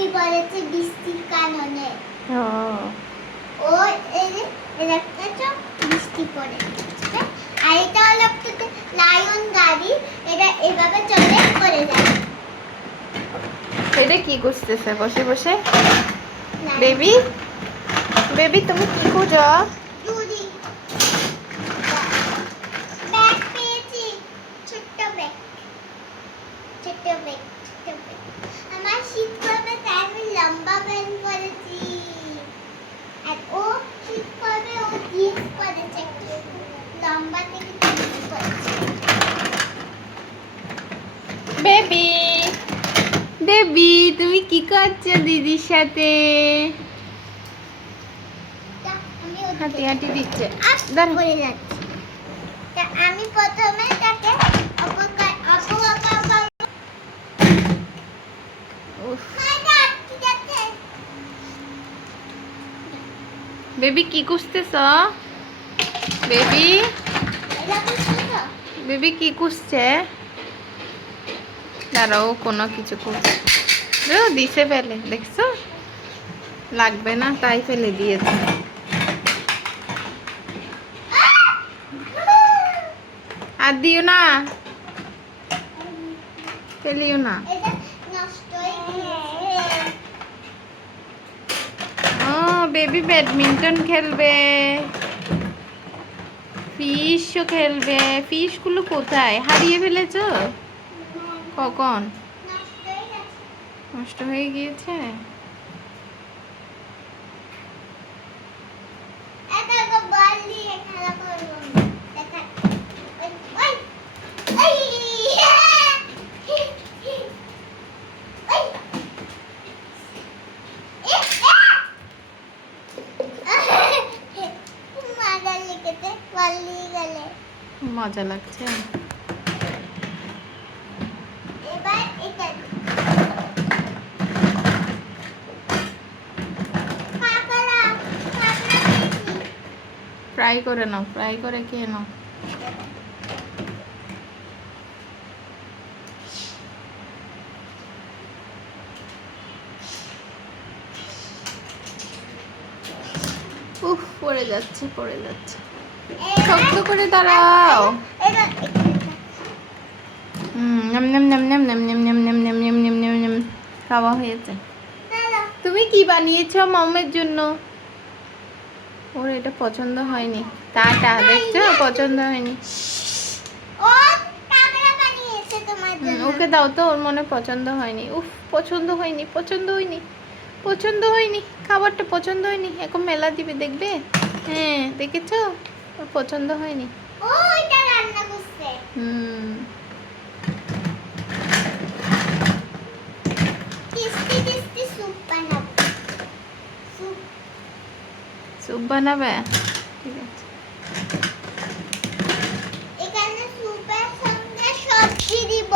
বৃষ্টি পড়েছে বৃষ্টির কারণে। ও ও একটা বৃষ্টি পড়ে আর এটা হলো একটা লায়ন গাড়ি, এটা এভাবে চলে পড়ে যায়। এটা কি করতেছে বসে বসে? বেবি বেবি তুমি কি খোঁজো? চুরি ব্যাগ পেয়েছি, ছোট্ট ব্যাগ, ছোট্ট ব্যাগ, ছোট্ট ব্যাগ। আমার শীত করবে তাই আমি লম্বা প্যান্ট পরেছি আর ও শীত করবে ও জিন্স পরেছে, লম্বা থেকে জিন্স পরেছে। বেবি বেবি তুমি কি করছো দিদির সাথে? হাঁটি হাঁটি দিচ্ছে। দাঁড়া। পড়ে যাচ্ছে। তা আমি প্রথমে তাকে উফ। বেবি কি খুঁজতেছ? বেবি বেবি কি খুঁজছে? দাঁড়াও কোনো কিছু খুঁজছে। দিছে ফেলে দেখছো, লাগবে না তাই ফেলে দিয়েছে। আর দিও না, ফেলিও না। ও বেবি ব্যাডমিন্টন খেলবে, ফিশও খেলবে। ফিশগুলো কোথায় হারিয়ে ফেলেছো? কখন নষ্ট হয়ে গিয়েছে? মজা লাগছে। ফ্রাই করে নাও, ফ্রাই করে খেয়ে নাও। উফ পড়ে যাচ্ছে, পড়ে যাচ্ছে। শক্ত করে দাঁড়াও। নাম নাম নাম নাম নাম নাম নাম নাম নাম নাম নাম নাম নাম। খাওয়া হয়েছে। তুমি কি বানিয়েছো মামের জন্য? ওর এটা পছন্দ হয়নি। টাটা, দেখছো পছন্দ হয়নি। ওকে দাও তো, ওর মনে পছন্দ হয়নি। উফ পছন্দ হয়নি, পছন্দ হয়নি, পছন্দ হয়নি, খাবারটা পছন্দ হয়নি। এখন মেলা দিবে দেখবে। হ্যাঁ দেখেছো, ওর পছন্দ হয়নি। স্যুপ বানাবে, ঠিক আছে। এখানে স্যুপের সঙ্গে সবজি দিব।